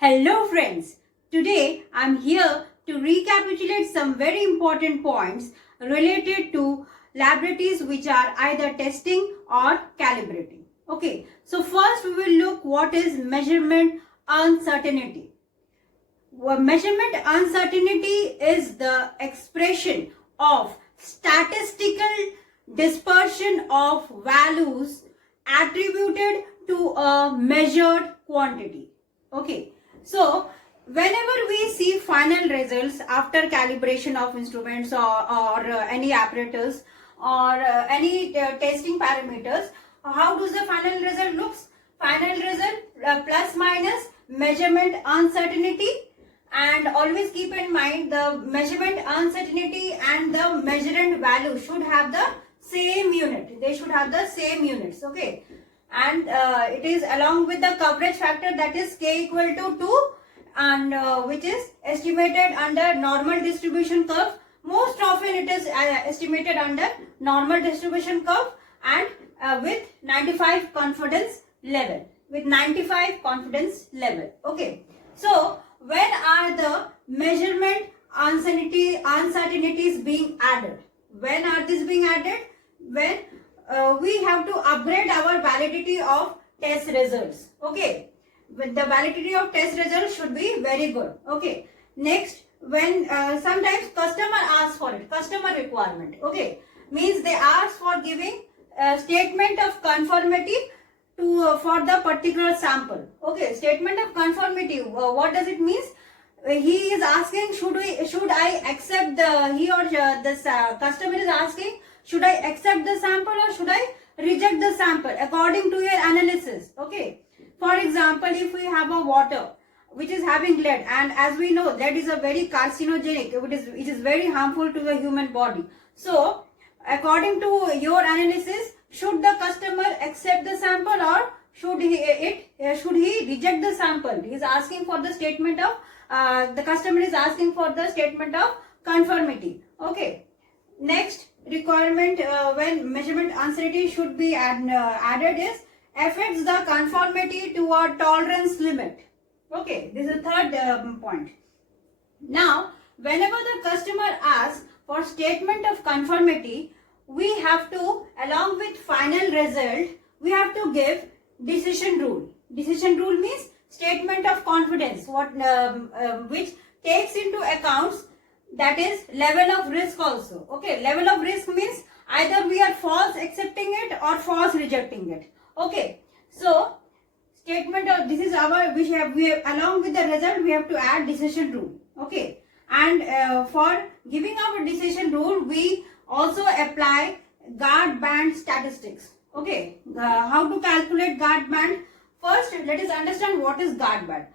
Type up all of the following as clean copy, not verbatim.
Hello friends, today I am here to recapitulate some very important points related to laboratories which are either testing or calibrating. Okay, so first we will look what is measurement uncertainty. Well, measurement uncertainty is the expression of statistical dispersion of values attributed to a measured quantity. Okay. So, whenever we see final results after calibration of instruments or any apparatus or any testing parameters, how does the final result looks? Final result plus minus measurement uncertainty, and always keep in mind the measurement uncertainty and the measurand value should have the same unit. They should have the same units. Okay. And it is along with the coverage factor, that is k equal to 2, and which is estimated under normal distribution curve. Most often it is estimated under normal distribution curve and with 95 confidence level. Okay. So when are the measurement uncertainties being added? When are these being added? When we have to upgrade our validity of test results. Okay, with the validity of test results should be very good. Okay, next, when sometimes customer asks for it, customer requirement. Okay, means they ask for giving a statement of conformity to for the particular sample. Okay, statement of conformity. What does it mean? He is asking, should I accept this customer is asking, should I accept the sample or should I reject the sample according to your analysis? Okay. For example, if we have a water which is having lead, and as we know, lead is a very carcinogenic, it is very harmful to the human body. So, according to your analysis, should the customer accept the sample or should he reject the sample? He is asking for the statement of the customer is asking for the statement of conformity. Okay. Next requirement when measurement uncertainty should be added is affects the conformity to a tolerance limit. Okay, this is the third point. Now, whenever the customer asks for statement of conformity, we have to, along with final result, we have to give decision rule. Decision rule means statement of confidence, which takes into accounts, that is level of risk also. Okay, level of risk means either we are false accepting it or false rejecting it. Okay, so statement of this is our we have along with the result we have to add decision rule. Okay, and for giving our decision rule we also apply guard band statistics. Okay, how to calculate guard band? First, let us understand what is guard band.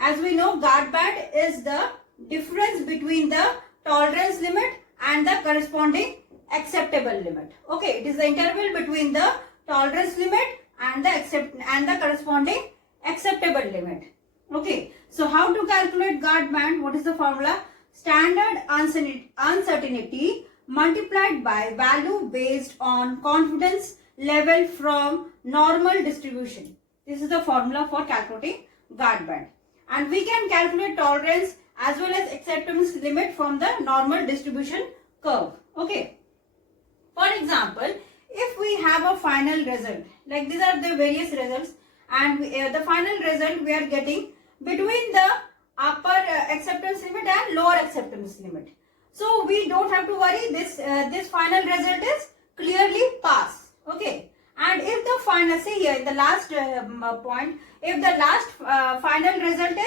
As we know, guard band is the difference between the tolerance limit and the corresponding acceptable limit. Okay, it is the interval between the tolerance limit and the corresponding acceptable limit. Okay, so how to calculate guard band? What is the formula? Standard uncertainty multiplied by value based on confidence level from normal distribution. This is the formula for calculating guard band, and we can calculate tolerance as well as acceptance limit from the normal distribution curve. Okay. For example, if we have a final result, like these are the various results, and the final result we are getting between the upper acceptance limit and lower acceptance limit. So we don't have to worry. This final result is clearly pass. Okay. And if the final, see here in the last point, if the last final result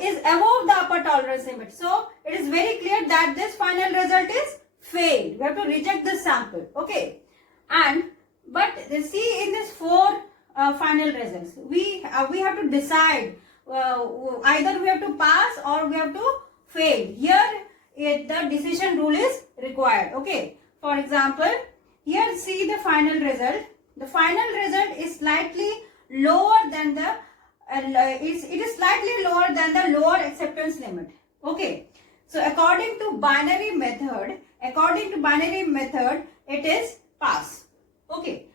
is above the upper tolerance limit, so it is very clear that this final result is failed. We have to reject the sample. Okay, and but see in this four final results, we have to decide either we have to pass or we have to fail. Here the decision rule is required. Okay, for example, here see the final result. The final result is slightly lower than the it is slightly lower than the lower acceptance limit. Okay, so according to binary method, it is pass. Okay,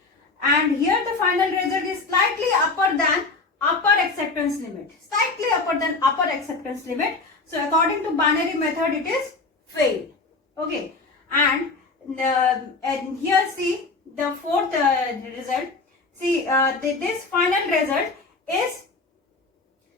and here the final result is slightly upper than upper acceptance limit, slightly upper than upper acceptance limit. So according to binary method, it is failed. Okay, and here see the fourth result. See, this final result is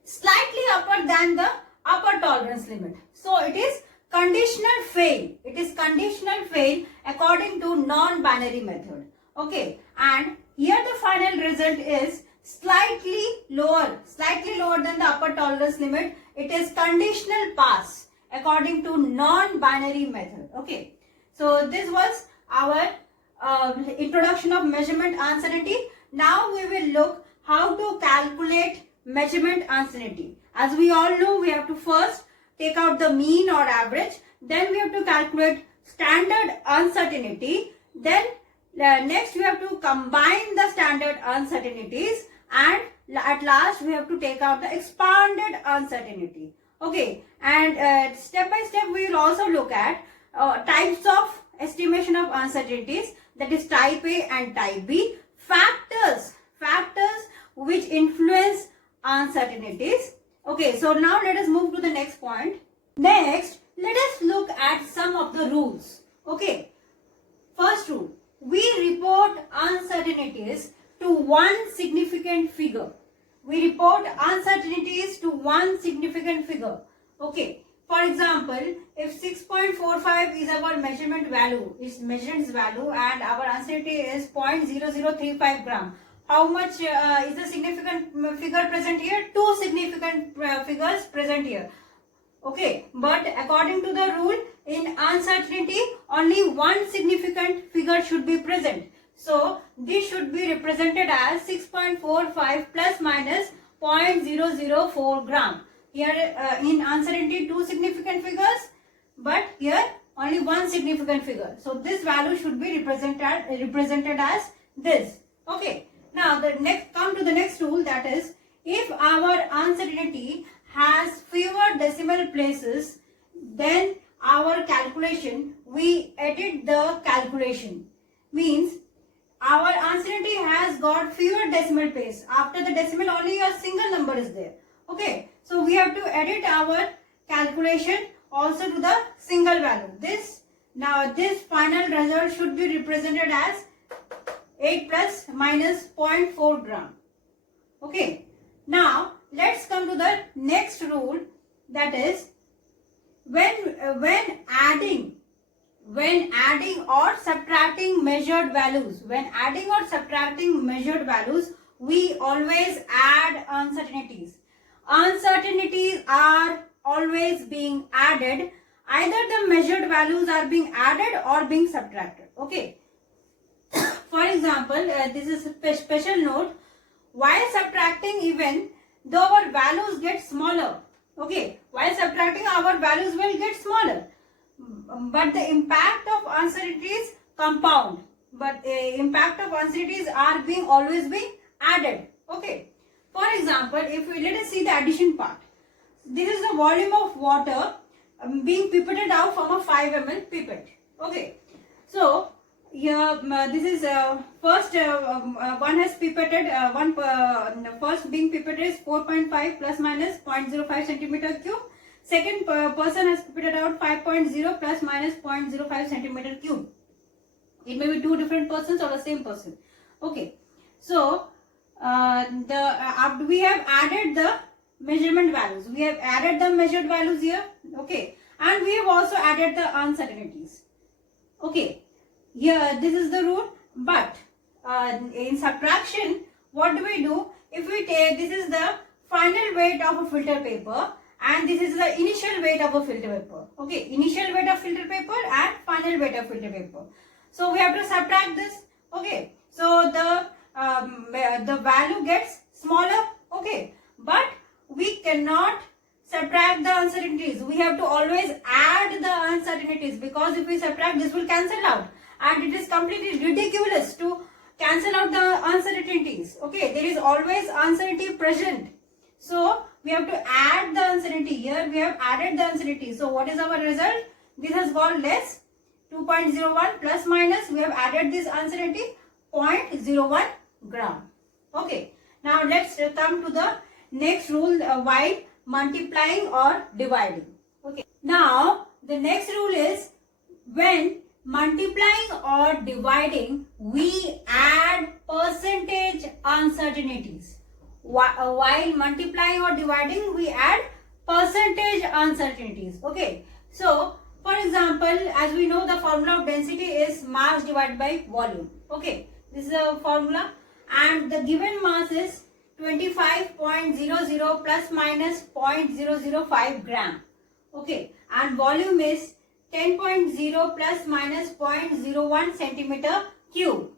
slightly upper than the upper tolerance limit. So it is conditional fail. It is conditional fail according to non-binary method. Okay, and here the final result is slightly lower than the upper tolerance limit. It is conditional pass according to non-binary method. Okay, so this was our introduction of measurement uncertainty. Now we will look how to calculate measurement uncertainty. As we all know, we have to first take out the mean or average, then we have to calculate standard uncertainty, then next we have to combine the standard uncertainties, and at last we have to take out the expanded uncertainty. Okay, and step by step we will also look at types of estimation of uncertainties, that is type A and type B, factors which influence uncertainties. Okay, so now let us move to the next point. Next, let us look at some of the rules. Okay, first rule, we report uncertainties to one significant figure. We report uncertainties to one significant figure. Okay, for example, if 6.45 is our measurement value, and our uncertainty is 0.0035 gram, how much is the significant figure present here? Two significant figures present here. Okay, but according to the rule, in uncertainty, only one significant figure should be present. So this should be represented as 6.45 plus minus 0.004 gram. Here in uncertainty, two significant figures, but here only one significant figure. So this value should be represented as this. Okay. Now come to the next rule, that is, if our uncertainty has fewer decimal places then our calculation, we edit the calculation. Means our uncertainty has got fewer decimal place. After the decimal only a single number is there. Okay, so we have to edit our calculation also to the single value. This final result should be represented as 8 plus minus 0.4 gram. Okay, now let's come to the next rule, that is, when adding or subtracting measured values, we always add uncertainties. Uncertainties are always being added. Either the measured values are being added or being subtracted. Okay. For example, this is a special note. While subtracting, even though our values get smaller, okay, while subtracting our values will get smaller, but the impact of uncertainties compound. But impact of uncertainties are always being added. Okay. For example, if we let us see the addition part. This is the volume of water being pipetted out from a 5 ml pipette. Okay. So here this is first one has pipetted first being pipetted is 4.5 plus minus 0.05 centimeter cube. Second person has pipetted out 5.0 plus minus 0.05 centimeter cube. It may be two different persons or the same person. Okay. So we have added the measurement values. We have added the measured values here. Okay. And we have also added the uncertainties. Okay. Here this is the rule. But in subtraction, what do? If we take, this is the final weight of a filter paper and this is the initial weight of a filter paper. Okay. Initial weight of filter paper and final weight of filter paper. So we have to subtract this. Okay. So the value gets smaller. Okay. But we cannot subtract the uncertainties. We have to always add the uncertainties, because if we subtract, this will cancel out. And it is completely ridiculous to cancel out the uncertainties. Okay. There is always uncertainty present. So we have to add the uncertainty. Here we have added the uncertainty. So what is our result? This has gone less. 2.01 plus minus, we have added this uncertainty 0.01 gram. Okay. Now let's come to the next rule while multiplying or dividing. Okay. Now the next rule is when multiplying or dividing, we add percentage uncertainties. While multiplying or dividing, we add percentage uncertainties. Okay. So, for example, as we know, the formula of density is mass divided by volume. Okay. This is a formula, and the given mass is 25.00 plus minus 0.005 gram. Okay. And volume is 10.0 plus minus 0.01 centimeter cube.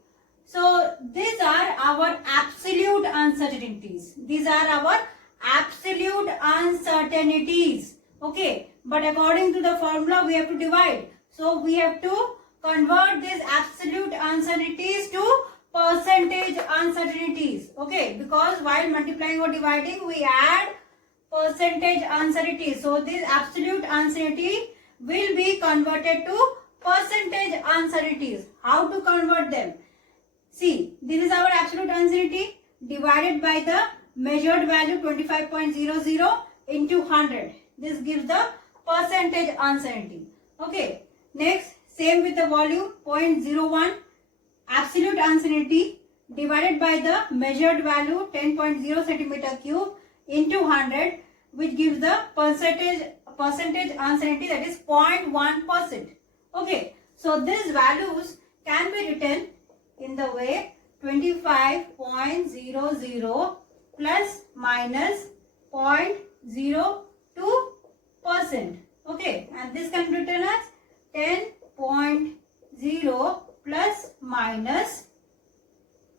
So these are our absolute uncertainties. These are our absolute uncertainties. Okay. But according to the formula, we have to divide. So we have to convert these absolute uncertainties to percentage uncertainties. Okay. Because while multiplying or dividing, we add percentage uncertainties. So this absolute uncertainty will be converted to percentage uncertainties. How to convert them? See, this is our absolute uncertainty divided by the measured value 25.00 into 100. This gives the percentage uncertainty. Okay. Next, same with the volume 0.01 absolute uncertainty divided by the measured value 10.0 centimeter cube into 100, which gives the percentage uncertainty, that is 0.1%. Okay. So these values can be written in the way 25.00 plus minus 0.02%. Okay. And this can be written as 10.0 plus minus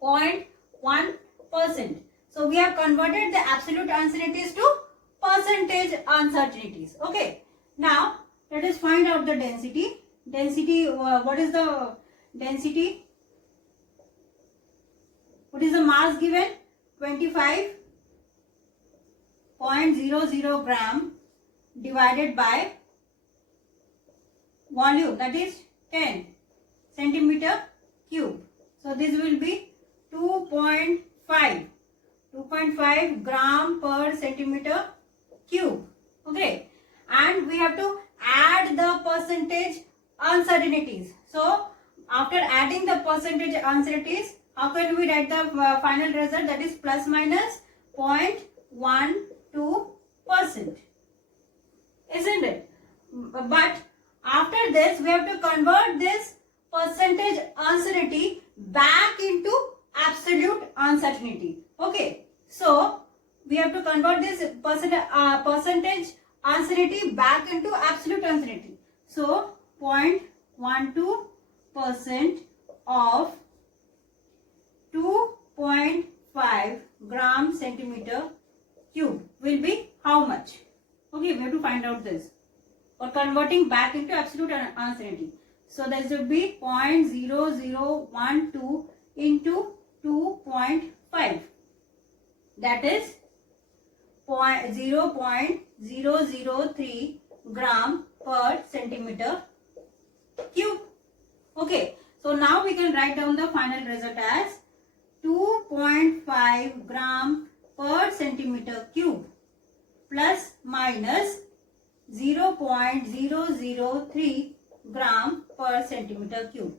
0.1%. So we have converted the absolute uncertainties to percentage uncertainties. Okay. Now let us find out the density. Density, what is the density? What is the mass given? 25.00 gram divided by volume, that is 10 centimeter cube. So this will be 2.5 gram per centimeter cube. Okay. And we have to add the percentage uncertainties. So after adding the percentage uncertainties, how can we write the final result, that is plus minus 0.12%, isn't it? But after this, we have to convert this percentage uncertainty back into absolute uncertainty. Okay. So we have to convert this percentage uncertainty back into absolute uncertainty. So 0.12% of 2.5 gram centimeter cube will be how much? Okay, we have to find out this, or converting back into absolute uncertainty. So this would be 0.0012 into 2.5. That is 0.003 gram per centimeter cube. Okay. So now we can write down the final result as 2.5 gram per centimeter cube plus minus 0.003 gram per centimeter cube.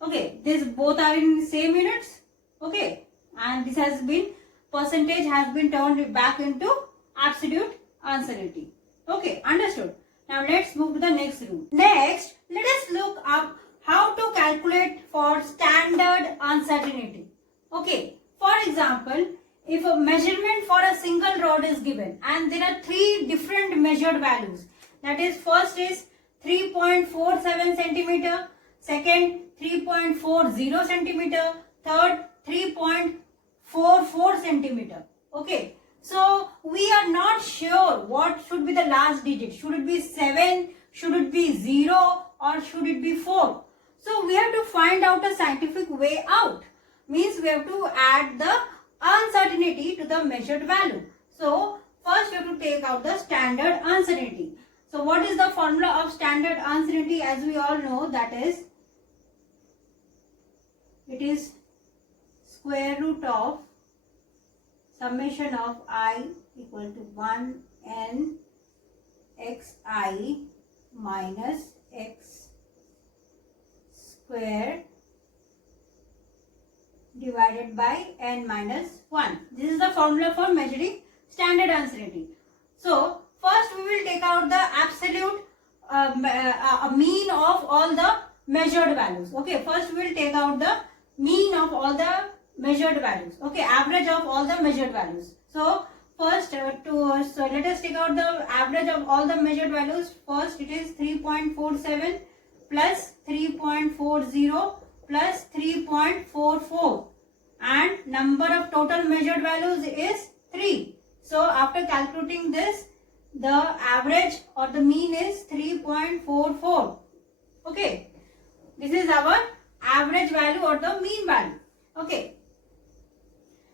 Okay, these both are in same units. Okay, and this has been, percentage has been turned back into absolute uncertainty. Okay, understood. Now let's move to the next rule. Next, let us look up how to calculate for standard uncertainty. Okay, for example, if a measurement for a single rod is given and there are three different measured values, that is, first is 3.47 centimeter, second 3.40 centimeter, third 3.44 centimeter. Okay, so we are not sure what should be the last digit. Should it be 7, should it be 0, or should it be 4? So we have to find out a scientific way out. Means we have to add the uncertainty to the measured value. So first we have to take out the standard uncertainty. So what is the formula of standard uncertainty? As we all know, that is, it is square root of summation of I equal to 1n xi minus x square divided by n minus 1. This is the formula for measuring standard uncertainty. So first we will take out the absolute mean of all the measured values. Okay, first we will take out the mean of all the measured values. Okay, average of all the measured values. So first so let us take out the average of all the measured values. First it is 3.47 plus 3.40 plus 3.44 and number of total measured values is 3. So after calculating this, the average or the mean is 3.44. Okay, this is our average value or the mean value. Okay,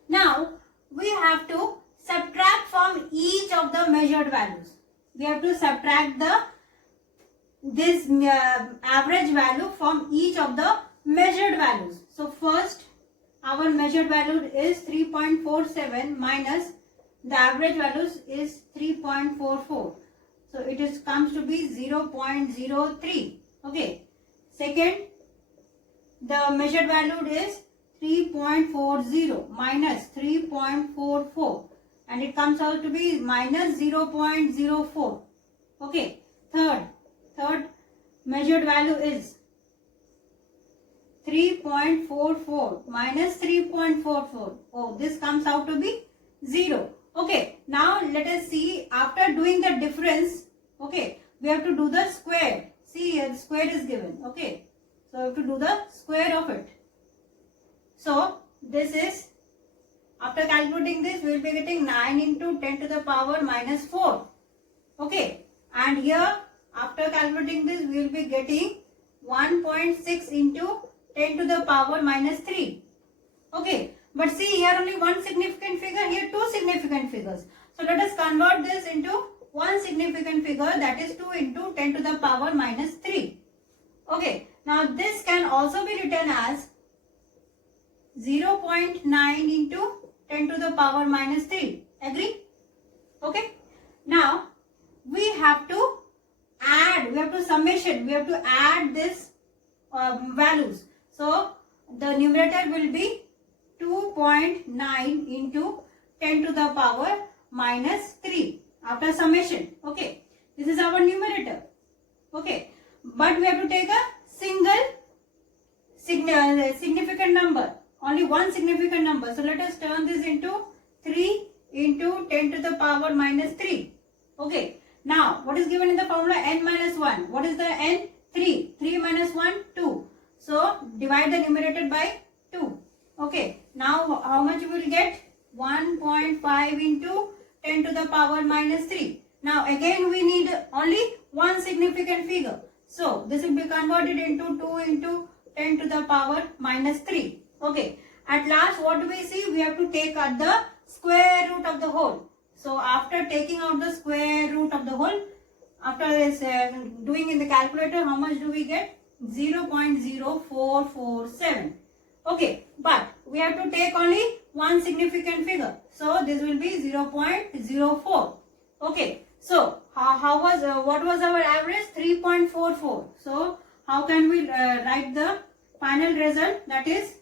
now we have to subtract from each of the measured values. We have to subtract this average value from each of the measured values. So first our measured value is 3.47 minus the average values is 3.44. So it comes to be 0.03. Okay. Second, the measured value is 3.40 minus 3.44 and it comes out to be minus 0.04. Okay. Third measured value is 3.44 minus 3.44. Oh, this comes out to be 0. Okay, now let us see after doing the difference. Okay, we have to do the square. See here, the square is given. Okay, so we have to do the square of it. So this is, after calculating this, we will be getting 9 into 10 to the power minus 4. Okay, and here after calculating this, we will be getting 1.6 into 10 to the power minus 3. Okay, but see here only one significant figure, here two significant figures. So let us convert this into one significant figure, that is 2 into 10 to the power minus 3. Okay, now this can also be written as 0.9 into 10 to the power minus 3. Agree? Okay, now we have to add, we have to summation, we have to add this values. So the numerator will be 2.9 into 10 to the power minus 3 after summation. Okay, this is our numerator. Okay, but we have to take a single significant number, only one significant number. So let us turn this into 3 into 10 to the power minus 3. Okay, now what is given in the formula? N minus 1. What is the n? 3. 3 minus 1, 2. So divide the numerator by 2. Okay, now how much you will get? 1.5 into 10 to the power minus 3. Now again we need only one significant figure. So this will be converted into 2 into 10 to the power minus 3. Okay, at last what do we see? We have to take out the square root of the whole. So after taking out the square root of the whole, after this doing in the calculator, how much do we get? 0.0447. Okay, but we have to take only one significant figure. So this will be 0.04. Okay, so what was our average? 3.44. So how can we write the final result? That is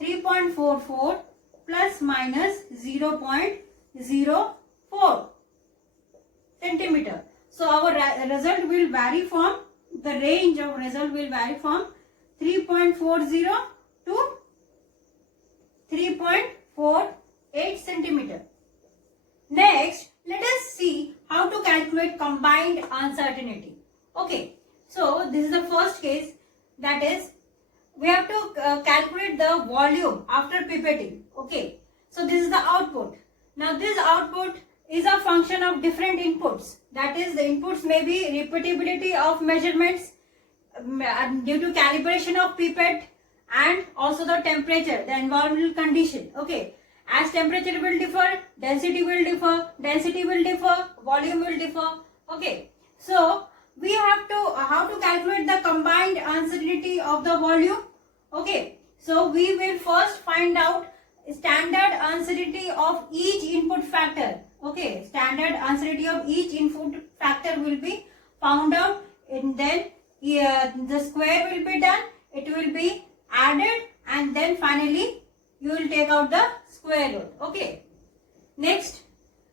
3.44 plus minus 0.04 centimeter. So our result will vary from, the range of result will vary from 3.40 to 3.48 centimeter. Next, let us see how to calculate combined uncertainty. Okay, so this is the first case, that is we have to calculate the volume after pipetting. Okay, so this is the output. Now this output is a function of different inputs. That is, the inputs may be repeatability of measurements due to calibration of pipette and also the temperature, the environmental condition. Okay, as temperature will differ, density will differ, volume will differ. Okay, so we have to, how to calculate the combined uncertainty of the volume. Okay, so we will first find out standard uncertainty of each input factor. Okay, standard uncertainty of each input factor will be found out, and then the square will be done, it will be added, and then finally you will take out the square root. Okay. Next,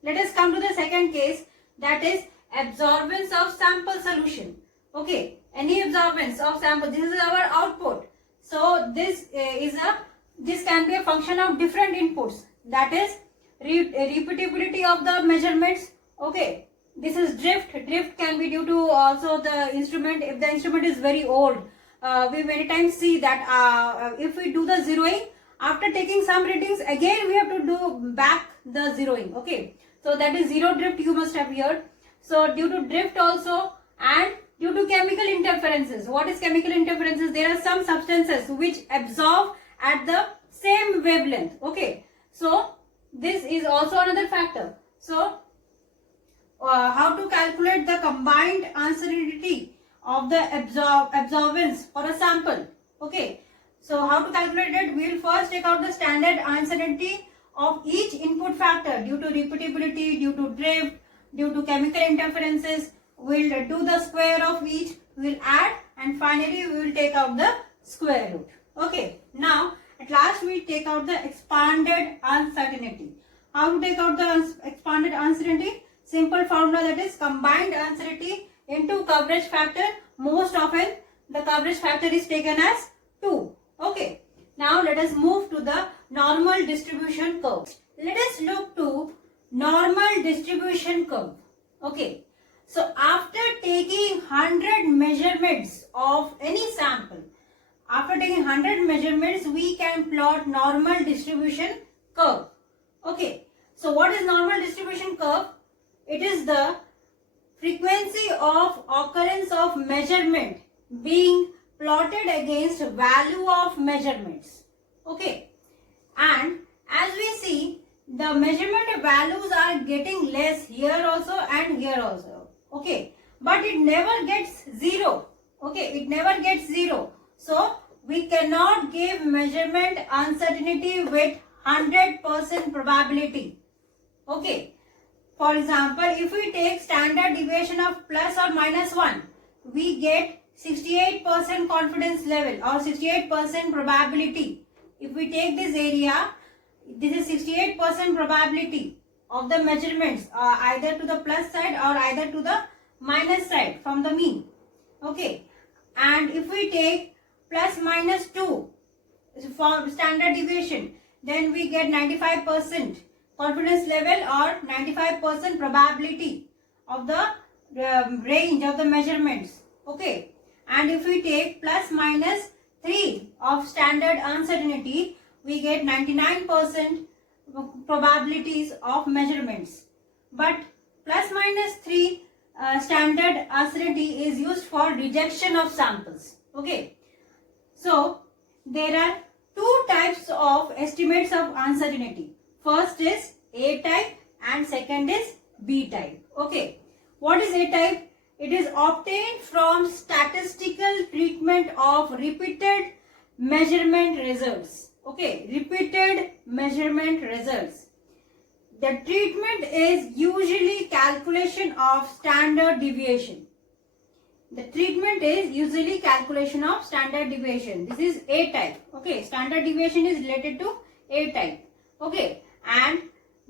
let us come to the second case, that is absorbance of sample solution. Okay, any absorbance of sample, this is our output. So this can be a function of different inputs, that is repeatability of the measurements. Okay, this is drift. Drift can be due to also the instrument. If the instrument is very old, we many times see that if we do the zeroing, after taking some readings, again we have to do back the zeroing. Okay, so that is zero drift, you must have heard. So due to drift also, and due to chemical interferences. What is chemical interferences? There are some substances which absorb at the same wavelength. Okay, so this is also another factor. So how to calculate the combined uncertainty of the absorbance for a sample? Okay, so how to calculate it? We will first take out the standard uncertainty of each input factor due to repeatability, due to drift, due to chemical interferences. We will do the square of each, we will add, and finally we will take out the square root. Okay, now at last we will take out the expanded uncertainty. How to take out the expanded uncertainty? Simple formula, that is combined uncertainty into coverage factor. Most often the coverage factor is taken as 2. Okay, now let us move to the normal distribution curve. Let us look to normal distribution curve. Okay, so after taking 100 measurements of any sample, after taking 100 measurements, we can plot normal distribution curve. Okay, so what is normal distribution curve? It is the frequency of occurrence of measurement being plotted against value of measurements. Okay, and as we see, the measurement values are getting less here also and here also. Okay, but it never gets 0. Okay, it never gets 0. So we cannot give measurement uncertainty with 100% probability. Okay, for example, if we take standard deviation of plus or minus 1, we get 68% confidence level or 68% probability. If we take this area, this is 68% probability of the measurements either to the plus side or either to the minus side from the mean. Okay, and if we take plus minus 2 for standard deviation, then we get 95% confidence level or 95% probability of the range of the measurements. Okay, and if we take plus minus 3 of standard uncertainty, we get 99% probabilities of measurements. But plus minus 3 standard uncertainty is used for rejection of samples. Okay, so there are two types of estimates of uncertainty. First is A type and second is B type. Okay, what is A type? It is obtained from statistical treatment of repeated measurement results. Okay, repeated measurement results. The treatment is usually calculation of standard deviation. The treatment is usually calculation of standard deviation. This is A type. Okay, standard deviation is related to A type. Okay, and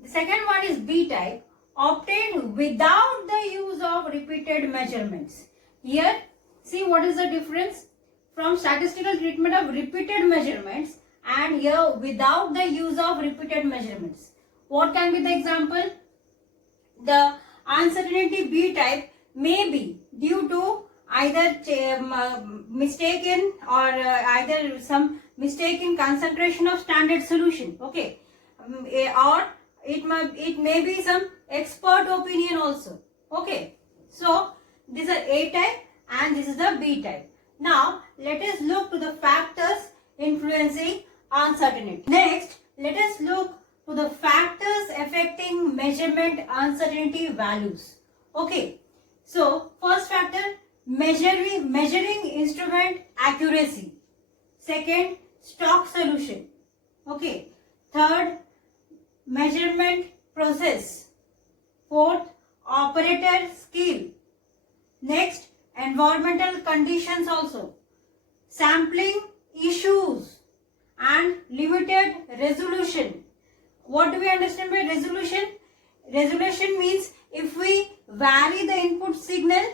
the second one is B type, obtained without the use of repeated measurements. Here, see what is the difference from statistical treatment of repeated measurements and here without the use of repeated measurements. What can be the example? The uncertainty B type may be due to either mistaken or either some mistaken concentration of standard solution. Okay, or it may be some expert opinion also. Okay, so these are A type and this is the B type. Now let us look to the factors influencing uncertainty. Next, let us look to the factors affecting measurement uncertainty values. Okay, so first factor, measuring instrument accuracy. Second, stock solution. Okay, Third, measurement process. Fourth, operator skill. Next, environmental conditions also. Sampling issues and limited resolution. What do we understand by resolution? Resolution means if we vary the input signal,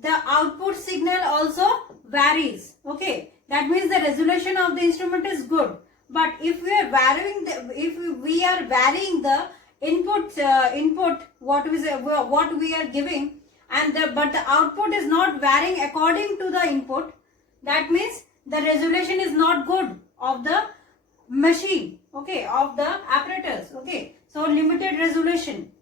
the output signal also varies. Okay, that means the resolution of the instrument is good. But if we are varying the input what we are giving, but the output is not varying according to the input, that means the resolution is not good of the machine, okay, of the apparatus. Okay, so limited resolution.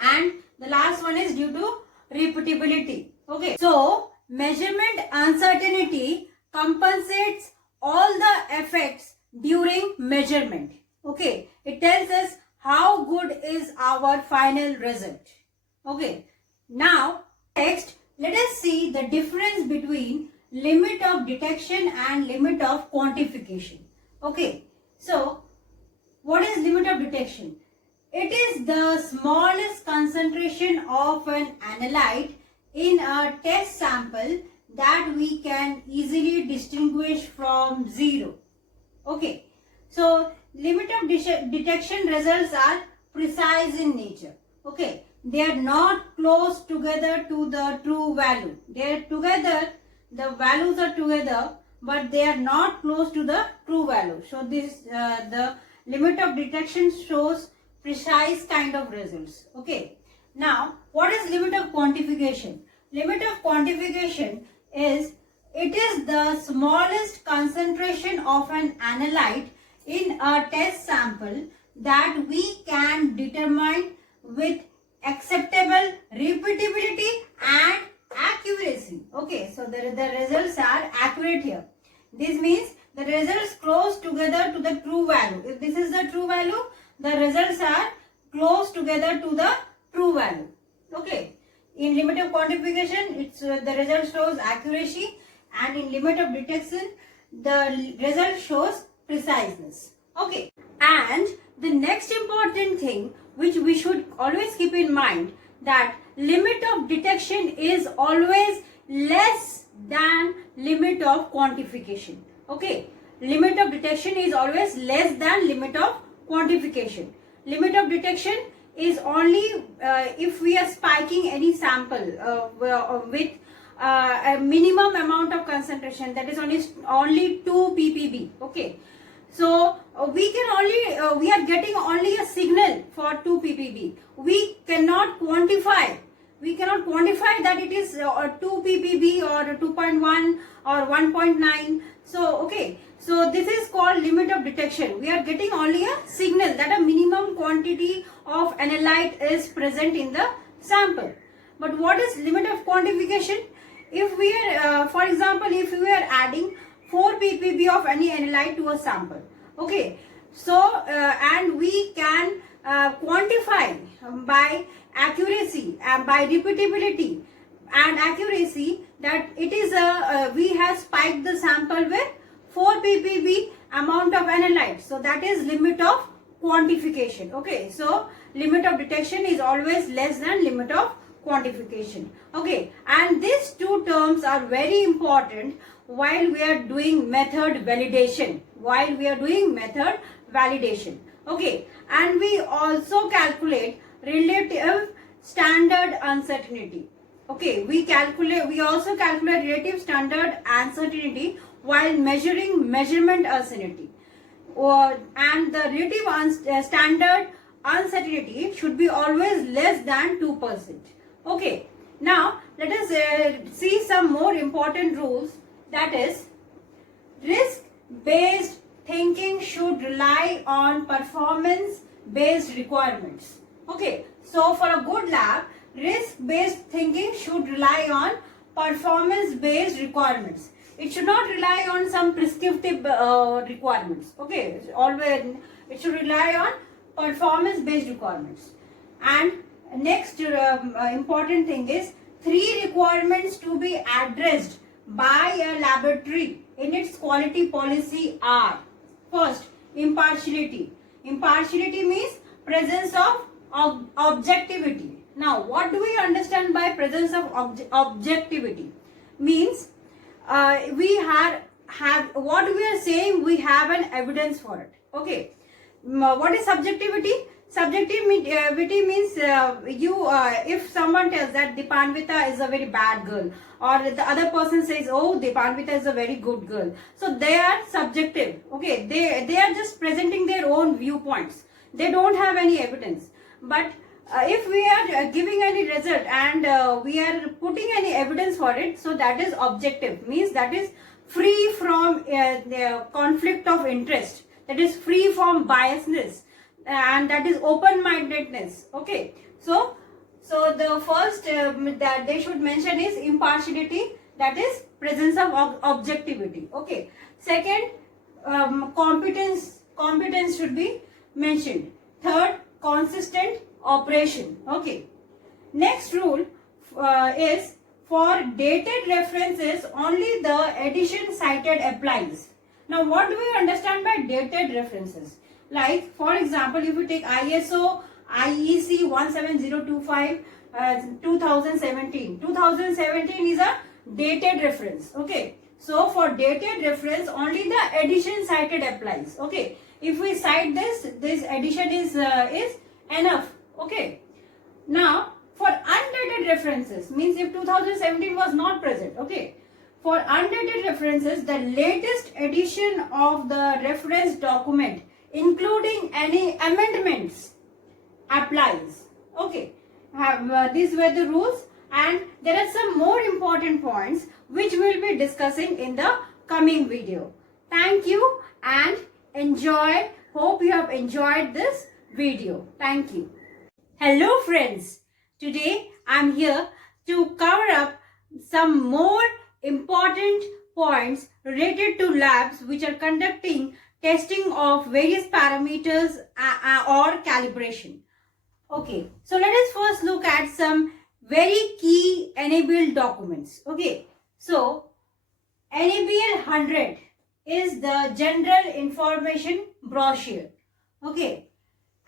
And the last one is due to repeatability. Okay, so measurement uncertainty compensates all the effects during measurement. Okay, it tells us how good is our final result. Okay, now next let us see the difference between limit of detection and limit of quantification. Okay, so what is limit of detection? It is the smallest concentration of an analyte in a test sample that we can easily distinguish from zero. Okay, so limit of detection results are precise in nature. Okay, they are not close together to the true value. They are together, the values are together, but they are not close to the true value. So this the limit of detection shows precise kind of results. Okay, now what is limit of quantification? Limit of quantification is, it is the smallest concentration of an analyte in a test sample that we can determine with acceptable repeatability and accuracy. Okay, so the results are accurate here. This means the results close together to the true value. If this is the true value, the results are close together to the true value. Okay, in limit of quantification, it's the result shows accuracy, and in limit of detection, the result shows preciseness. Okay, and the next important thing which we should always keep in mind, that limit of detection is always less than limit of quantification. Okay, limit of detection is always less than limit of quantification. Limit of detection is only if we are spiking any sample with a minimum amount of concentration, that is only 2 ppb. Okay, so we are getting only a signal for 2 ppb. We cannot quantify that it is 2 ppb or 2.1 or 1.9. So okay, so this is called limit of detection. We are getting only a signal that a minimum quantity of analyte is present in the sample. But what is limit of quantification? If we are, for example, if we are adding 4 ppb of any analyte to a sample, okay, so and we can quantify by accuracy and by repeatability and accuracy that it is we have spiked the sample with 4 ppb amount of analyte. So that is limit of quantification. Okay, so limit of detection is always less than limit of quantification. Okay, and these two terms are very important while we are doing method validation. Okay, and we also calculate relative standard uncertainty. Okay, we also calculate relative standard uncertainty while measuring measurement uncertainty. And the relative standard uncertainty should be always less than 2%. Okay, now let us see some more important rules. That is, risk-based thinking should rely on performance-based requirements. Okay, so for a good lab, risk-based thinking should rely on performance-based requirements. It should not rely on some prescriptive requirements. Okay, always it should rely on performance-based requirements. And next important thing is 3 requirements to be addressed by a laboratory in its quality policy are: first, Impartiality. Impartiality means presence of objectivity. Now, what do we understand by presence of objectivity? Means we have what we are saying, we have an evidence for it. Okay. What is subjectivity? Subjectivity means if someone tells that Dipanvita is a very bad girl, or the other person says, oh, Dipanvita is a very good girl, so they are subjective. Okay, they are just presenting their own viewpoints. They don't have any evidence. But if we are giving any result and we are putting any evidence for it, so that is objective, means that is free from the conflict of interest, that is free from biasness, and that is open-mindedness. Okay, so the first that they should mention is impartiality, that is presence of objectivity. Okay, second, competence should be mentioned. Third, consistent operation. Okay, next rule is for dated references only the edition cited applies. Now, what do we understand by dated references? Like, for example, if you take ISO IEC 17025 2017. 2017 is a dated reference. Okay. So, for dated reference, only the edition cited applies. Okay. If we cite this edition is enough. Okay. Now, for undated references, means if 2017 was not present. Okay. For undated references, the latest edition of the reference document, including any amendments, applies. Okay, these were the rules, and there are some more important points which we will be discussing in the coming video. Thank you and enjoy. Hope you have enjoyed this video. Thank you. Hello friends. Today I am here to cover up some more important points related to labs which are conducting testing of various parameters or calibration. Okay, so let us first look at some very key NABL documents. Okay, so NABL 100 is the general information brochure. Okay,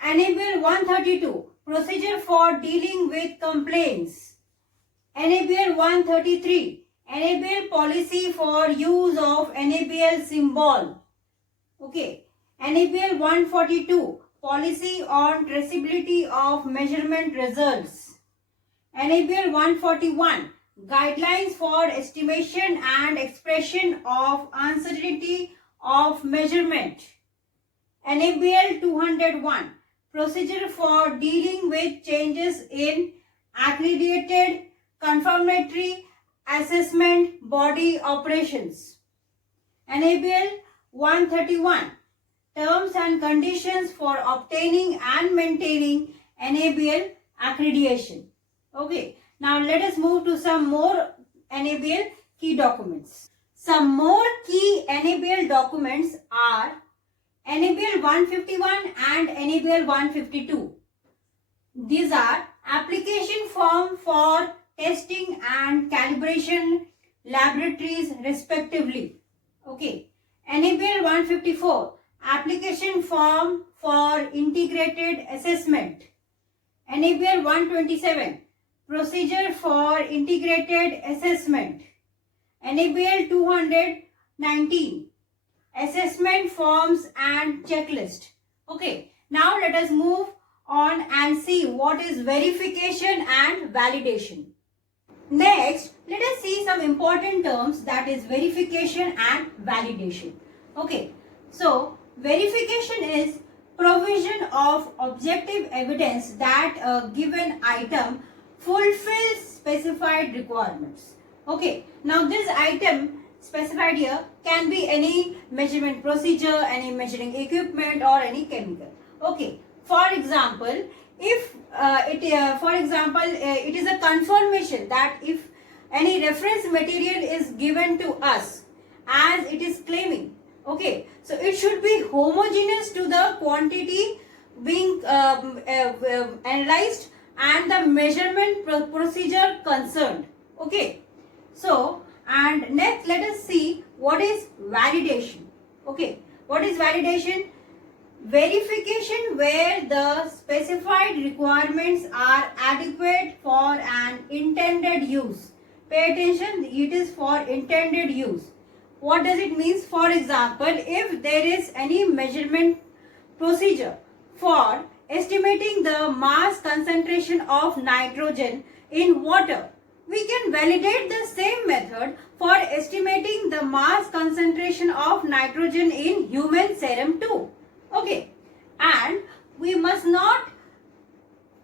NABL 132, procedure for dealing with complaints. NABL 133, NABL policy for use of NABL symbol. Okay, NABL 142, policy on traceability of measurement results. NABL 141, guidelines for estimation and expression of uncertainty of measurement. NABL 201, procedure for dealing with changes in accredited confirmatory assessment body operations. NABL 131, terms and conditions for obtaining and maintaining NABL accreditation. Okay, now let us move to some more NABL key documents. Some more key NABL documents are NABL 151 and NABL 152. These are application form for testing and calibration laboratories respectively. Okay. NABL 154, application form for integrated assessment. NABL 127, procedure for integrated assessment. NABL 219, assessment forms and checklist. Okay, now let us move on and see what is verification and validation. Next, let us see some important terms, that is verification and validation. Okay, so verification is provision of objective evidence that a given item fulfills specified requirements. Okay, now this item specified here can be any measurement procedure, any measuring equipment or any chemical. Okay, for example, if it is a confirmation that if any reference material is given to us as it is claiming, okay, so it should be homogeneous to the quantity being analyzed and the measurement procedure concerned. Okay, so and next let us see what is validation. Okay, what is validation? Verification where the specified requirements are adequate for an intended use. Pay attention, it is for intended use. What does it mean? For example, if there is any measurement procedure for estimating the mass concentration of nitrogen in water, we can validate the same method for estimating the mass concentration of nitrogen in human serum too. Okay, and we must not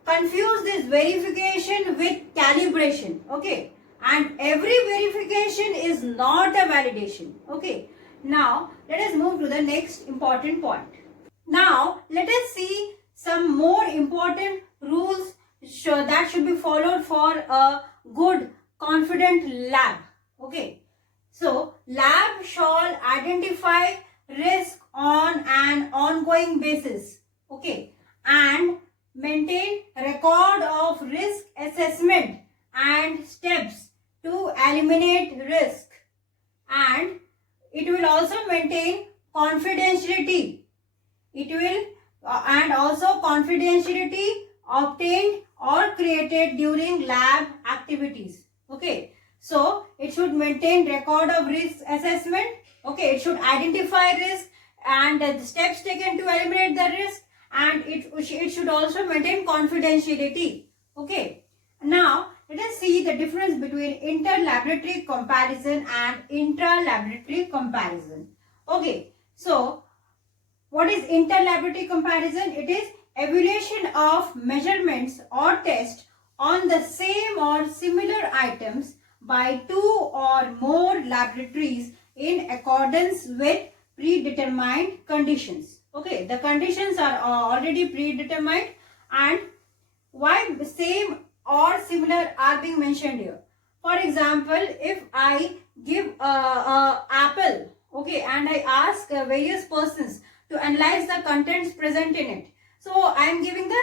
confuse this verification with calibration. Okay, and every verification is not a validation. Okay, now let us move to the next important point. Now let us see some more important rules that should be followed for a good confident lab. Okay, so lab shall identify risk on an ongoing basis. Okay, and maintain record of risk assessment and steps to eliminate risk, and it will also maintain confidentiality. It will and also confidentiality obtained or created during lab activities. Okay, so it should maintain record of risk assessment. Okay, it should identify risk and the steps taken to eliminate the risk, and it should also maintain confidentiality. Okay, now let us see the difference between inter-laboratory comparison and intra-laboratory comparison. Okay, so what is inter-laboratory comparison? It is evaluation of measurements or tests on the same or similar items by two or more laboratories in accordance with predetermined conditions. Okay, the conditions are already predetermined, and why same or similar are being mentioned here. For example, if I give a apple, okay, and I ask various persons to analyze the contents present in it. So I am giving the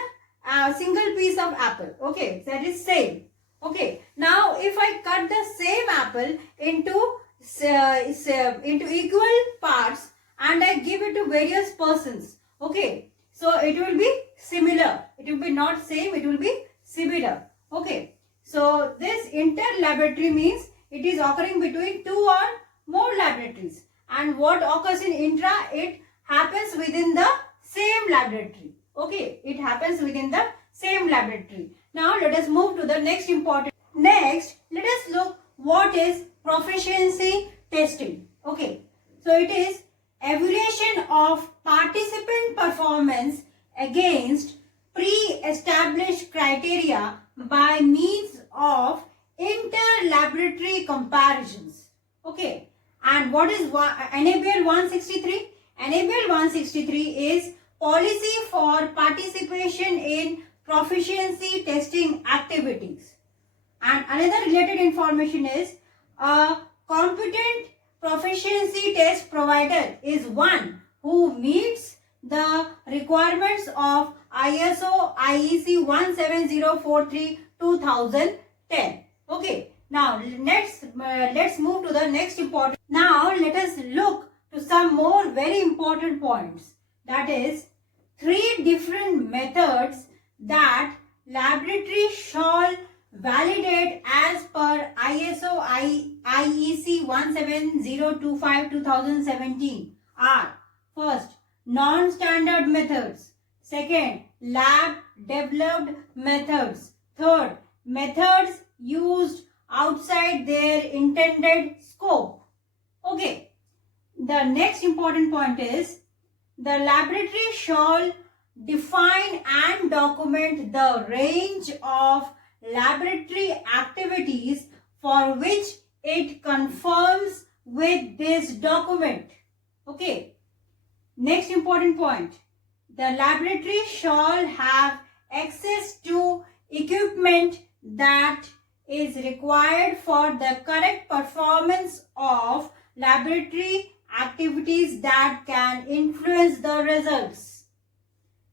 single piece of apple. Okay, that is same. Okay, now if I cut the same apple into equal parts and I give it to various persons. Okay, so it will be similar. It will be not same. It will be similar. Okay, so this inter-laboratory means it is occurring between two or more laboratories, and what occurs in intra, it happens within the same laboratory. Okay, it happens within the same laboratory. Now let us move to the next important. Next, let us look what is proficiency testing. Okay, so it is evaluation of participant performance against pre-established criteria by means of inter-laboratory comparisons. Okay, and what is NABL 163? NABL 163 is policy for participation in proficiency testing activities. And another related information is a competent proficiency test provider is one who meets the requirements of ISO IEC 17043-2010. Okay, now let's move to the next important. Now let us look to some more very important points. That is 3 different methods that laboratory shall validate as per ISO IEC 17025-2017 are: first, non-standard methods; second, lab developed methods; third, methods used outside their intended scope. Okay, the next important point is the laboratory shall define and document the range of laboratory activities for which it conforms with this document. Okay, next important point, the laboratory shall have access to equipment that is required for the correct performance of laboratory activities that can influence the results.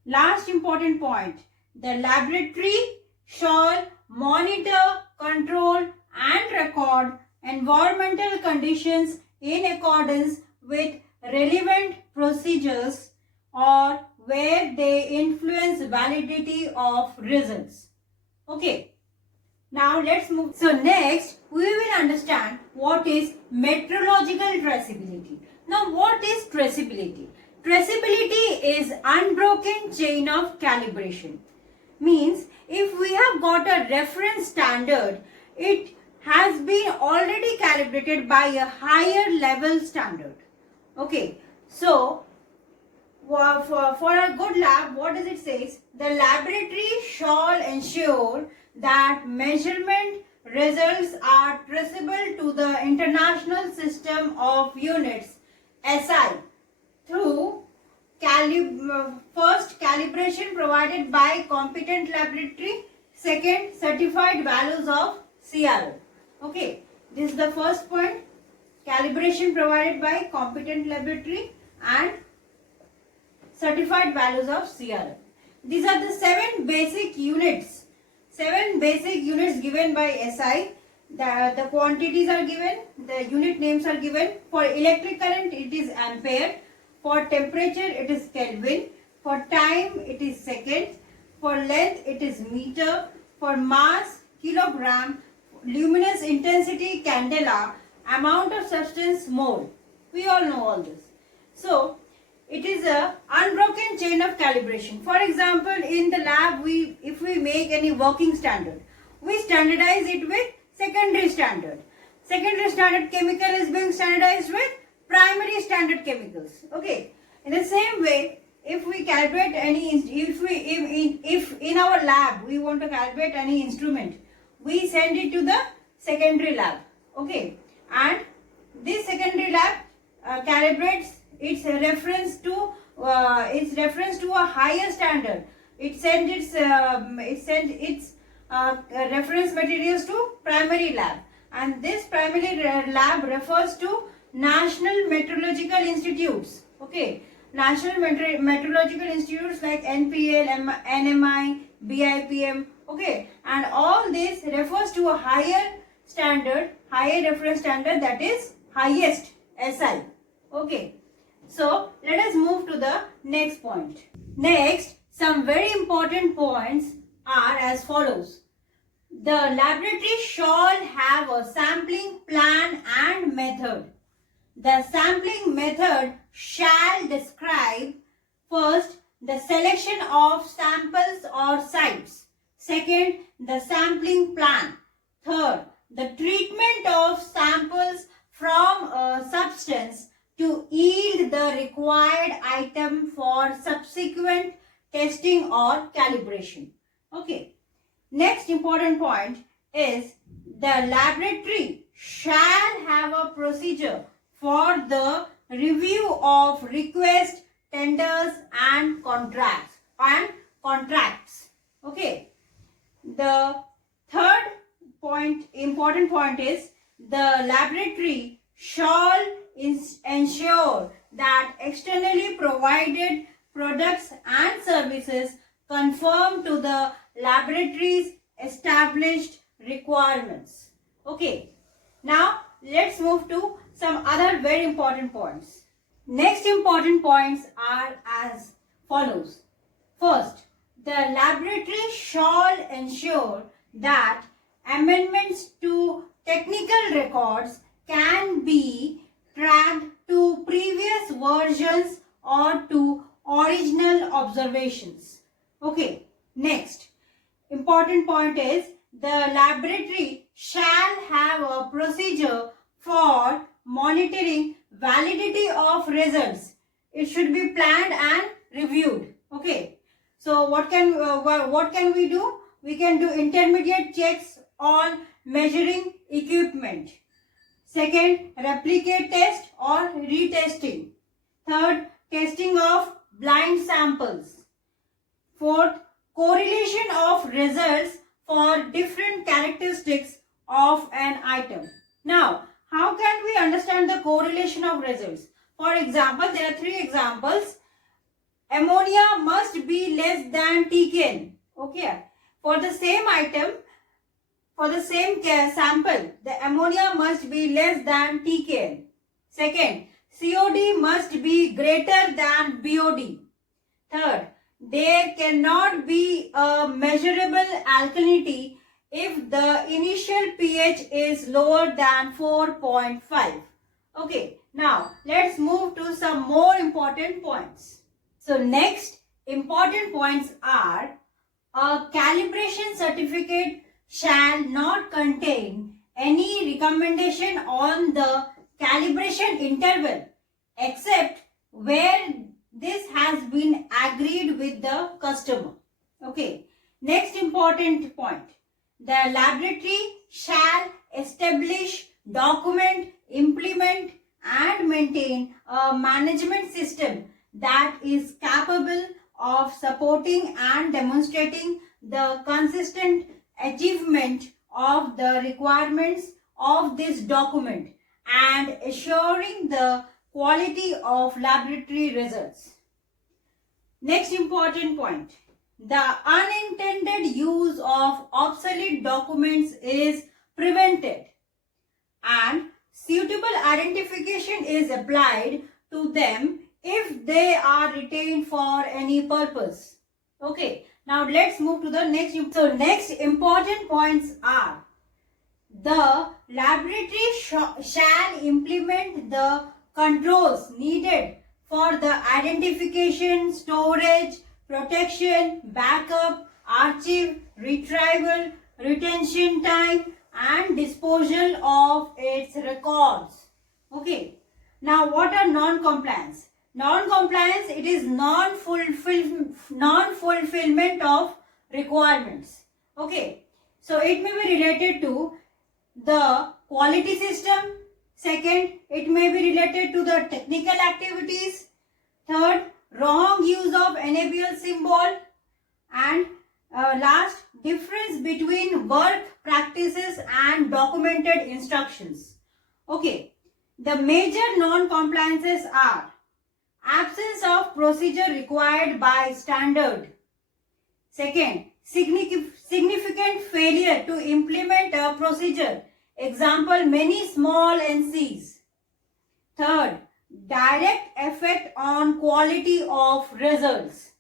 Last important point, the laboratory shall monitor, control and record environmental conditions in accordance with relevant procedures or where they influence validity of results. Okay. Now let's move. So next we will understand what is metrological traceability. Now what is traceability? Traceability is unbroken chain of calibration. Means if we have got a reference standard, it has been already calibrated by a higher level standard. Okay. So for a good lab, what does it say? The laboratory shall ensure that measurement results are traceable to the International System of Units (SI) through first calibration provided by competent laboratory, second certified values of CRO. Okay, this is the first point, calibration provided by competent laboratory and certified values of CRO. These are the 7 basic units. 7 basic units given by SI. The quantities are given, the unit names are given. For electric current it is ampere, for temperature it is Kelvin, for time it is second, for length it is meter, for mass kilogram, luminous intensity candela, amount of substance mole. We all know all this. So it is a unbroken chain of calibration. For example, in the lab, if we make any working standard, we standardize it with secondary standard. Secondary standard chemical is being standardized with primary standard chemicals. Okay. In the same way, if we calibrate any, if in our lab we want to calibrate any instrument, we send it to the secondary lab. Okay. And this secondary lab calibrates its reference to a higher standard. It sends its reference materials to primary lab, and this primary lab refers to National Metrological Institutes. Okay, National Metrological Institutes like NPL, NMI, BIPM. Okay, and all this refers to a higher standard, higher reference standard, that is highest SI. Okay. So let us move to the next point. Next, some very important points are as follows. The laboratory shall have a sampling plan and method. The sampling method shall describe first the selection of samples or sites. Second, the sampling plan. Third, the treatment of samples from a substance to yield the required item for subsequent testing or calibration. Okay. Next important point is the laboratory shall have a procedure for the review of requests, tenders and contracts. Okay. The third point, important point, is the laboratory shall ensure that externally provided products and services conform to the laboratory's established requirements. Okay. Now let's move to some other very important points. Next important points are as follows. First, the laboratory shall ensure that amendments to technical records can be tracked to previous versions or to original observations. Okay. Next important point is the laboratory shall have a procedure for monitoring validity of results. It should be planned and reviewed. Okay. So what can we do? We can do intermediate checks on measuring equipment. Second, replicate test or retesting. Third, testing of blind samples. Fourth, correlation of results for different characteristics of an item. Now, how can we understand the correlation of results? For example, there are 3 examples. Ammonia must be less than TKN. Okay. For the same item, for the same sample, the ammonia must be less than TKN. Second, COD must be greater than BOD. Third, there cannot be a measurable alkalinity if the initial pH is lower than 4.5. Okay, now let's move to some more important points. So next important points are: a calibration certificate shall not contain any recommendation on the calibration interval except where this has been agreed with the customer. Okay. Next important point: the laboratory shall establish, document, implement and maintain a management system that is capable of supporting and demonstrating the consistent achievement of the requirements of this document and assuring the quality of laboratory results. Next important point: the unintended use of obsolete documents is prevented and suitable identification is applied to them if they are retained for any purpose. Okay, now let's move to the next. So next important points are: the laboratory shall implement the controls needed for the identification, storage, protection, backup, archive, retrieval, retention time and disposal of its records. Okay. Now what are non-compliance? Non-compliance, it is non-fulfillment of requirements. Okay. So it may be related to the quality system. Second, it may be related to the technical activities. Third, wrong use of NABL symbol. And last, difference between work practices and documented instructions. Okay, the major non-compliances are: absence of procedure required by standard. Second, significant failure to implement a procedure. Example, many small NCs. Third, direct effect on quality of results.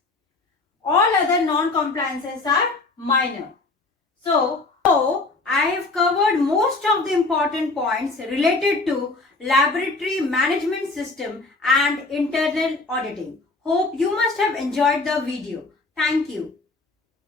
All other non-compliances are minor. So I have covered most of the important points related to laboratory management system and internal auditing. Hope you must have enjoyed the video. Thank you.